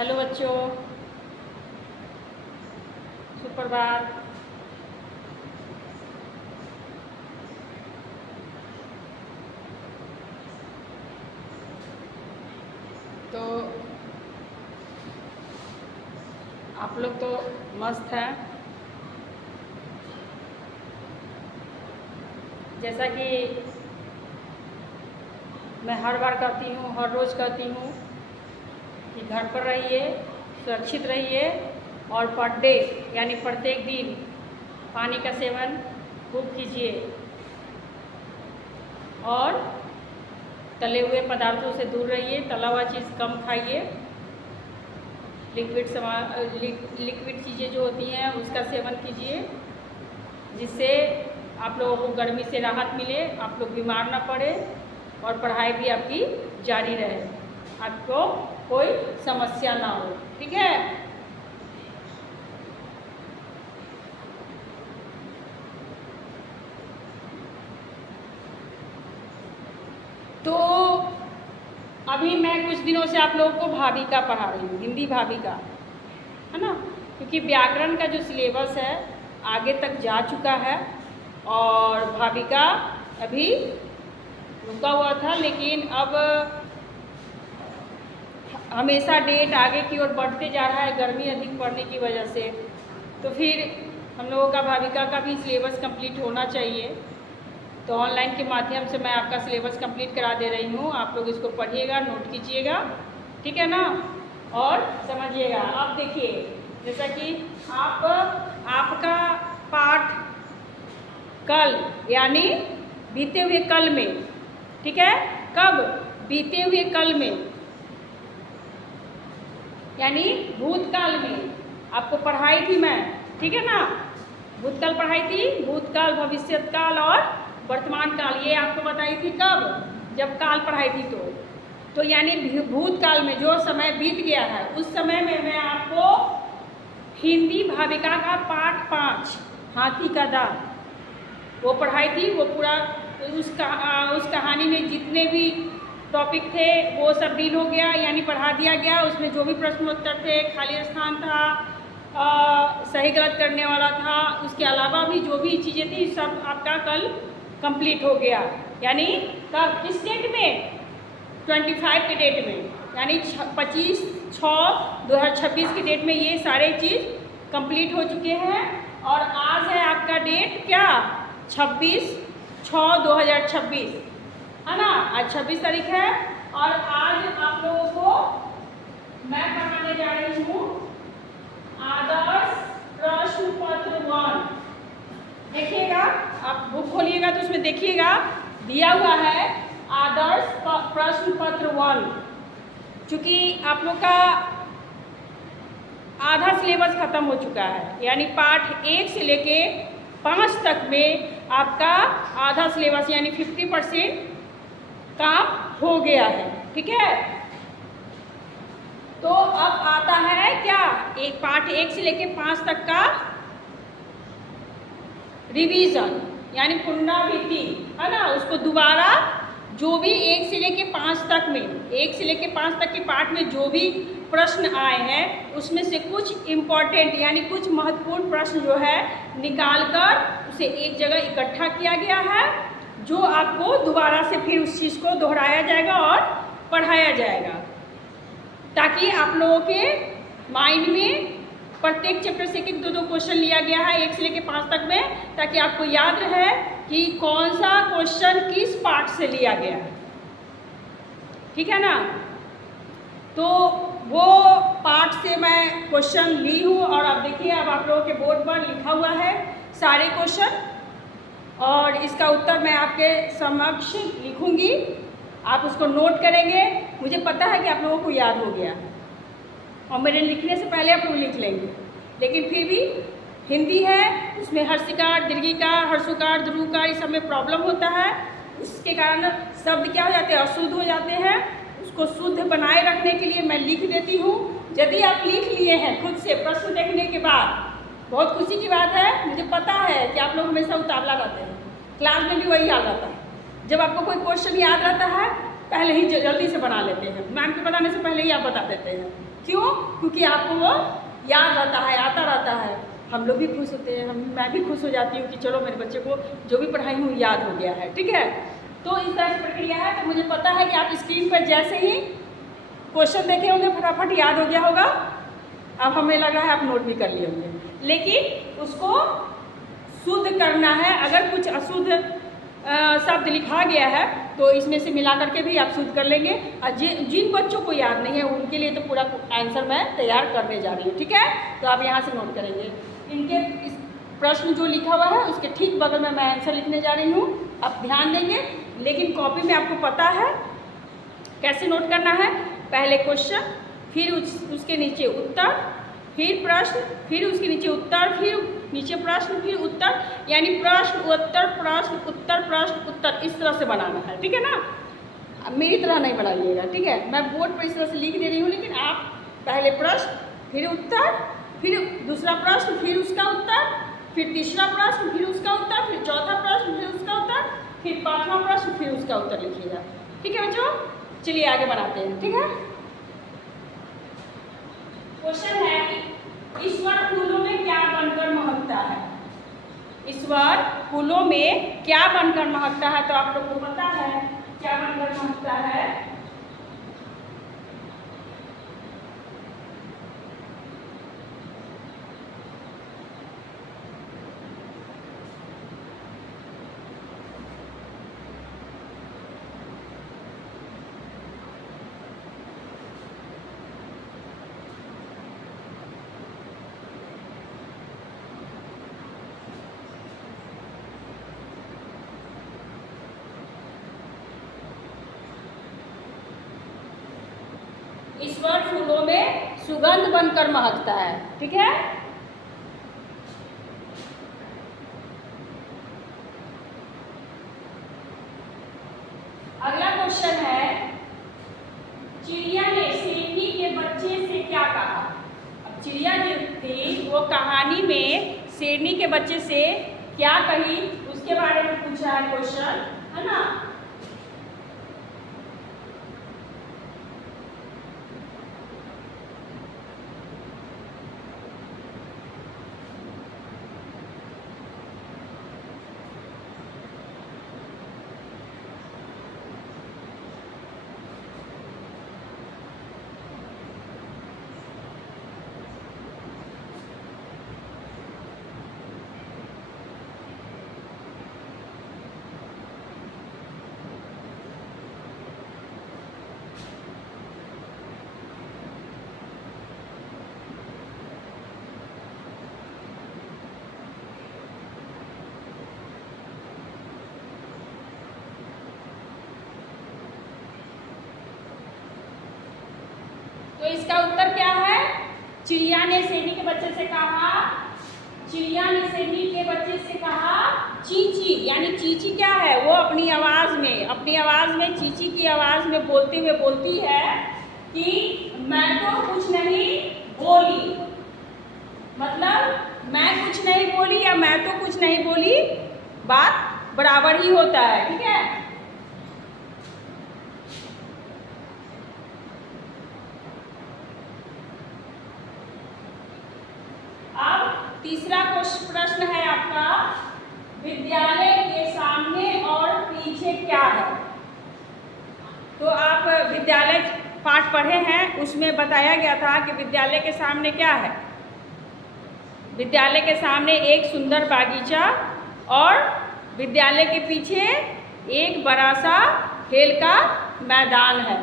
Hello बच्चों, सुप्रभात। तो आप लोग तो मस्त हैं। जैसा कि मैं हर बार कहती हूँ, हर रोज़ कहती हूँ कि घर पर रहिए, सुरक्षित रहिए और पर डे यानी प्रत्येक दिन पानी का सेवन खूब कीजिए और तले हुए पदार्थों से दूर रहिए। तला हुआ चीज़ कम खाइए। लिक्विड चीज़ें जो होती हैं उसका सेवन कीजिए, जिससे आप लोगों को गर्मी से राहत मिले, आप लोग बीमार ना पड़े और पढ़ाई भी आपकी जारी रहे, आपको कोई समस्या ना हो। ठीक है? तो अभी मैं कुछ दिनों से आप लोगों को भाविका पढ़ा रही हूँ, हिंदी भाविका, है ना। क्योंकि व्याकरण का जो सिलेबस है आगे तक जा चुका है और भाविका अभी रुका हुआ था, लेकिन अब हमेशा डेट आगे की ओर बढ़ते जा रहा है गर्मी अधिक पड़ने की वजह से। तो फिर हम लोगों का भाविका का भी सिलेबस कंप्लीट होना चाहिए। तो ऑनलाइन के माध्यम से मैं आपका सिलेबस कंप्लीट करा दे रही हूँ। आप लोग इसको पढ़िएगा, नोट कीजिएगा, ठीक है ना, और समझिएगा। अब देखिए, जैसा कि आपका पाठ कल यानी बीते हुए कल में, ठीक है, कब? बीते हुए कल में यानी भूतकाल में आपको पढ़ाई थी मैं, ठीक है ना। भूतकाल पढ़ाई थी, भूतकाल, भविष्यकाल और वर्तमान काल, ये आपको बताई थी कब? जब काल पढ़ाई थी। तो यानी भूतकाल में जो समय बीत गया है उस समय में मैं आपको हिंदी भाविका का पाठ 5 हाथी का दांत वो पढ़ाई थी। वो पूरा उस कहानी में जितने भी टॉपिक थे वो सब डील हो गया, यानी पढ़ा दिया गया। उसमें जो भी प्रश्नोत्तर थे, खाली स्थान था, सही गलत करने वाला था, उसके अलावा भी जो भी चीज़ें थी सब आपका कल कंप्लीट हो गया। यानी कब? किस डेट में? 25 के डेट में, यानी 25/6/2026 की डेट में ये सारे चीज़ कंप्लीट हो चुके हैं। और आज है आपका डेट क्या? 26/6/2026, है ना। आज 26 तारीख है और आज आप लोगों को मैं पढ़ाने जा रही हूँ आदर्श प्रश्न पत्र 1। देखिएगा, आप बुक खोलिएगा तो उसमें देखिएगा दिया हुआ है आदर्श प्रश्न पत्र 1। चूँकि आप लोग का आधा सिलेबस खत्म हो चुका है, यानी पाठ 1 से लेके 5 तक में आपका आधा सिलेबस यानी 50% काम हो गया है, ठीक है। तो अब आता है क्या? पाठ 1 से लेके 5 तक का रिवीजन यानी पुनरावृत्ति, है ना। उसको दोबारा जो भी 1 से लेके 5 तक में, 1 से लेके 5 तक के पाठ में जो भी प्रश्न आए हैं उसमें से कुछ इम्पॉर्टेंट यानी कुछ महत्वपूर्ण प्रश्न जो है निकाल कर उसे एक जगह इकट्ठा किया गया है, जो आपको दोबारा से फिर उस चीज़ को दोहराया जाएगा और पढ़ाया जाएगा, ताकि आप लोगों के माइंड में प्रत्येक चैप्टर से 1-2 क्वेश्चन लिया गया है 1 से लेकर 5 तक में, ताकि आपको याद रहे कि कौन सा क्वेश्चन किस पार्ट से लिया गया है, ठीक है ना। तो वो पार्ट से मैं क्वेश्चन ली हूँ और अब देखिए, अब आप लोगों के बोर्ड पर लिखा हुआ है सारे क्वेश्चन और इसका उत्तर मैं आपके समक्ष लिखूँगी। आप उसको नोट करेंगे। मुझे पता है कि आप लोगों को याद हो गया और मेरे लिखने से पहले आप लोग लिख लेंगे, लेकिन फिर भी हिंदी है, उसमें हर्षिकार, दीर्घिकार, हर्षुकार, ध्रुवकार, इस सब में प्रॉब्लम होता है। उसके कारण शब्द क्या हो जाते हैं? अशुद्ध हो जाते हैं। उसको शुद्ध बनाए रखने के लिए मैं लिख देती हूँ। यदि आप लिख लिए हैं खुद से प्रश्न देखने के बाद, बहुत खुशी की बात है। मुझे पता है कि आप लोग हमेशा उतावला रहते हैं, क्लास में भी वही हाल रहता है। जब आपको कोई क्वेश्चन याद रहता है पहले ही जल्दी से बना लेते हैं, मैम के बताने से पहले ही आप बता देते हैं। क्यों? क्योंकि आपको वो याद रहता है, आता रहता है। हम लोग भी खुश होते हैं, मैं भी खुश हो जाती हूँ कि चलो मेरे बच्चे को जो भी पढ़ाई हूँ याद हो गया है। ठीक है, तो इस तरह की प्रक्रिया है। तो मुझे पता है कि आप स्क्रीन पर जैसे ही क्वेश्चन देखे होंगे फटाफट याद हो गया होगा। अब हमें लग रहा है आप नोट भी कर लिए होंगे, लेकिन उसको शुद्ध करना है। अगर कुछ अशुद्ध शब्द लिखा गया है तो इसमें से मिला करके भी आप शुद्ध कर लेंगे। और जिन बच्चों को याद नहीं है उनके लिए तो पूरा आंसर मैं तैयार करने जा रही हूँ। ठीक है, तो आप यहाँ से नोट करेंगे। इनके इस प्रश्न जो लिखा हुआ है उसके ठीक बगल में मैं आंसर लिखने जा रही हूँ, आप ध्यान देंगे। लेकिन कॉपी में आपको पता है कैसे नोट करना है। पहले क्वेश्चन, फिर उसके नीचे उत्तर, फिर प्रश्न, फिर उसके नीचे उत्तर, फिर नीचे प्रश्न, फिर उत्तर, यानी प्रश्न उत्तर प्रश्न उत्तर प्रश्न उत्तर, इस तरह से बनाना है। ठीक है ना, मेरी तरह नहीं बनाइएगा। ठीक है, मैं बोर्ड पर इस तरह से लिख दे रही हूँ, लेकिन आप पहले प्रश्न, फिर उत्तर, फिर दूसरा प्रश्न, फिर उसका उत्तर, फिर तीसरा प्रश्न, फिर उसका उत्तर, फिर चौथा प्रश्न, फिर उसका उत्तर, फिर पांचवा प्रश्न, फिर उसका उत्तर लिखिएगा। ठीक है बच्चों, चलिए आगे बढ़ाते हैं। ठीक है, क्वेश्चन है कि ईश्वर फूलों में क्या बनकर महकता है? ईश्वर फूलों में क्या बनकर महकता है? तो आप लोग को पता है क्या बनकर महकता है। ईश्वर फूलों में सुगंध बनकर महकता है। ठीक है, अगला क्वेश्चन है, चिड़िया ने शेरनी के बच्चे से क्या कहा? अब चिड़िया जो थी वो कहानी में शेरनी के बच्चे से क्या कही, उसके बारे में पूछा है क्वेश्चन, है ना। तो इसका उत्तर क्या है? चिड़िया ने शेरनी के बच्चे से कहा, चिड़िया ने शेरनी के बच्चे से कहा चींची, यानी चींची क्या है, वो अपनी आवाज़ में चींची की आवाज़ में बोलते हुए बोलती है कि मैं तो कुछ नहीं बोली। मतलब मैं कुछ नहीं बोली या मैं तो कुछ नहीं बोली, बात बराबर ही होता है। ठीक है, तीसरा प्रश्न है आपका, विद्यालय के सामने और पीछे क्या है? तो आप विद्यालय पाठ पढ़े हैं, उसमें बताया गया था कि विद्यालय के सामने क्या है। विद्यालय के सामने एक सुंदर बागीचा और विद्यालय के पीछे एक बड़ा सा खेल का मैदान है।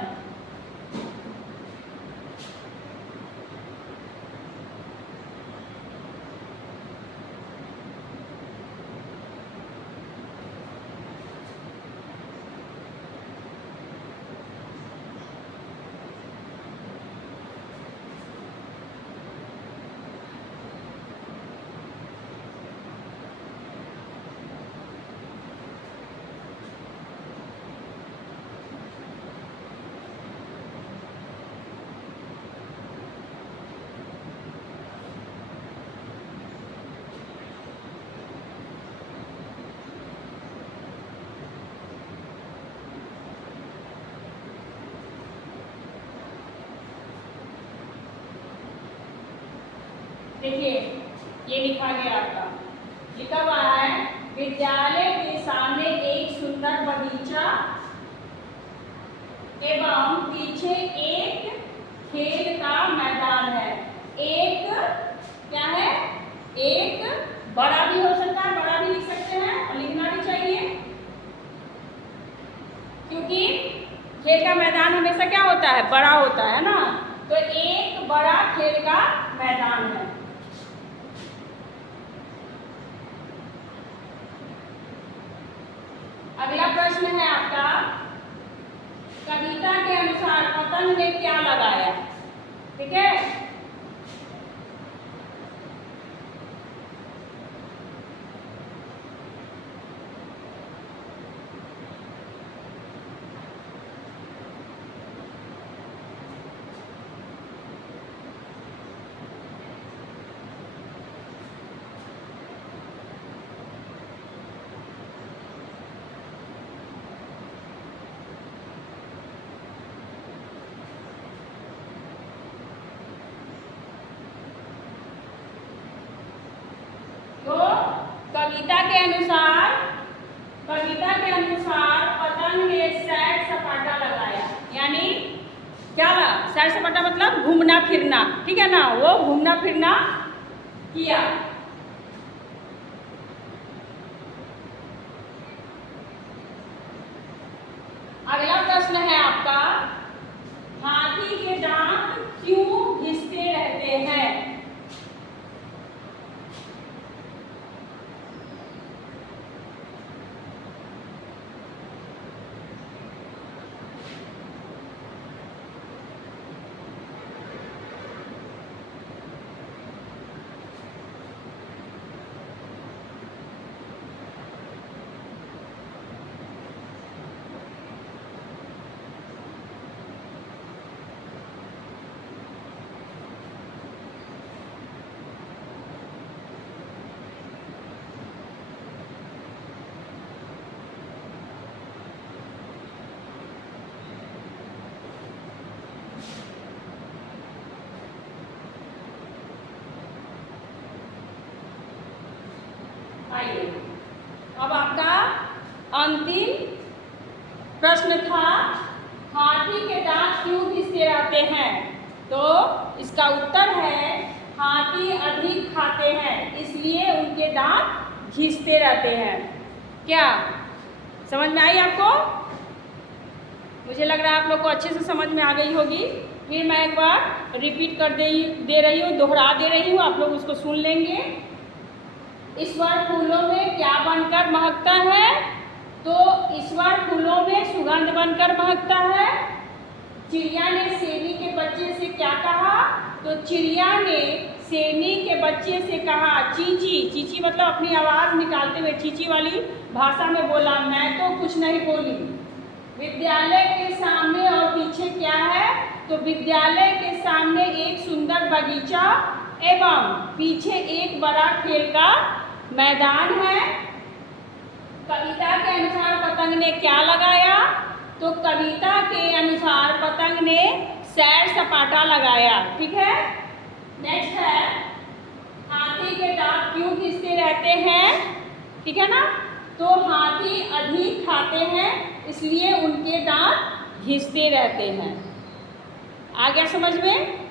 देखिए ये लिखा गया आपका, लिखा हुआ है विद्यालय के सामने एक सुंदर बगीचा एवं पीछे एक खेल का मैदान है। एक क्या है, एक बड़ा भी हो सकता है, बड़ा भी लिख सकते हैं और लिखना भी चाहिए, क्योंकि खेल का मैदान हमेशा क्या होता है, बड़ा होता है ना। तो एक बड़ा खेल का मैदान है। अगला प्रश्न है आपका, कविता के अनुसार पतंग ने क्या लगाया। ठीक है, तो कविता के अनुसार पतंग ने सैर सपाटा लगाया, यानी क्या, सैर सपाटा मतलब घूमना फिरना, ठीक है ना, वो घूमना फिरना किया। अगला प्रश्न है आपका, हाथी के दांत क्यों घिसते रहते हैं। आइए, अब आपका अंतिम प्रश्न था, हाथी के दांत क्यों घिसते रहते हैं। तो इसका उत्तर है, हाथी अधिक खाते हैं इसलिए उनके दांत घिसते रहते हैं। क्या समझ में आई आपको? मुझे लग रहा है आप लोग को अच्छे से समझ में आ गई होगी। फिर मैं एक बार रिपीट कर दे रही हूँ, दोहरा दे रही हूँ, आप लोग उसको सुन लेंगे। ईश्वर फूलों में क्या बनकर महकता है। तो ईश्वर फूलों में सुगंध बनकर महकता है। चिड़िया ने शेरनी के बच्चे से क्या कहा। तो चिड़िया ने शेरनी के बच्चे से कहा चींची। चींची मतलब अपनी आवाज़ निकालते हुए चींची वाली भाषा में बोला, मैं तो कुछ नहीं बोली। विद्यालय के सामने और पीछे क्या है। तो विद्यालय के सामने एक सुंदर बगीचा एवं पीछे एक बड़ा खेल का मैदान है। कविता के अनुसार पतंग ने क्या लगाया। तो कविता के अनुसार पतंग ने सैर सपाटा लगाया। ठीक है, नेक्स्ट है, हाथी के दांत क्यों घिसते रहते हैं। ठीक है ना, तो हाथी अधिक खाते हैं इसलिए उनके दांत घिसते रहते हैं। आ गया समझ में?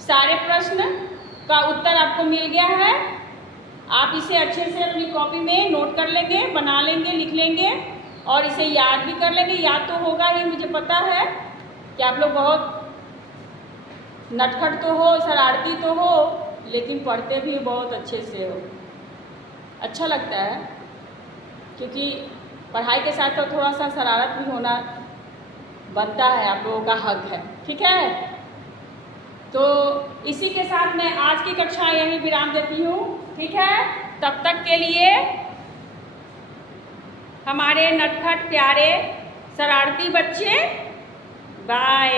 सारे प्रश्न का उत्तर आपको मिल गया है। आप इसे अच्छे से अपनी कॉपी में नोट कर लेंगे, बना लेंगे, लिख लेंगे और इसे याद भी कर लेंगे। याद तो होगा ही, मुझे पता है कि आप लोग बहुत नटखट तो हो, शरारती तो हो, लेकिन पढ़ते भी बहुत अच्छे से हो। अच्छा लगता है, क्योंकि पढ़ाई के साथ तो थोड़ा सा शरारत भी होना बनता है, आप लोगों का हक है। ठीक है, तो इसी के साथ मैं आज की कक्षा यहीं विराम देती हूँ। ठीक है, तब तक के लिए हमारे नटखट प्यारे शरारती बच्चे, बाय।